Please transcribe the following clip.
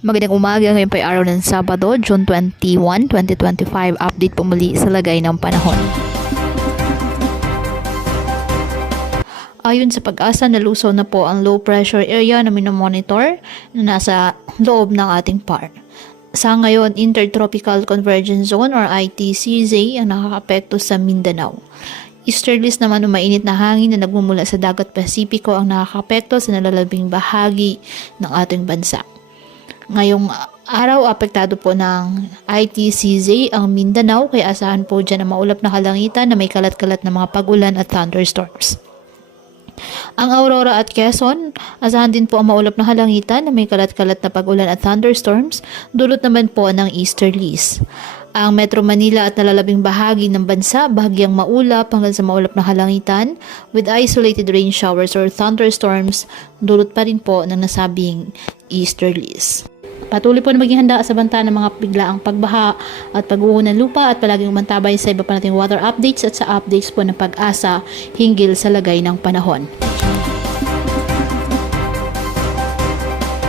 Magandang umaga, ngayon pa araw ng Sabado, June 21, 2025. Update po muli sa lagay ng panahon. Ayon sa Pag-asa, nalusaw na po ang low pressure area na minomonitor na nasa loob ng ating PAR. Sa ngayon, Intertropical Convergence Zone or ITCZ ang nakakaapekto sa Mindanao. Easterlies naman o mainit na hangin na nagmumula sa dagat Pasipiko ang nakakaapekto sa nalalabing bahagi ng ating bansa. Ngayong araw, apektado po ng ITCZ ang Mindanao, kaya asahan po dyan ang maulap na kalangitan na may kalat-kalat na mga pag-ulan at thunderstorms. Ang Aurora at Quezon, asahan din po ang maulap na kalangitan na may kalat-kalat na pag-ulan at thunderstorms, dulot naman po ng easterlies. Ang Metro Manila at nalalabing bahagi ng bansa, bahagyang maulap hanggang sa maulap na kalangitan with isolated rain showers or thunderstorms, dulot pa rin po ng nasabing easterlies. Patuloy po na maging handa sa banta ng mga biglaang pagbaha at pag-uho ng lupa at palaging umantabay sa iba pa nating weather updates at sa updates po ng Pag-asa hinggil sa lagay ng panahon.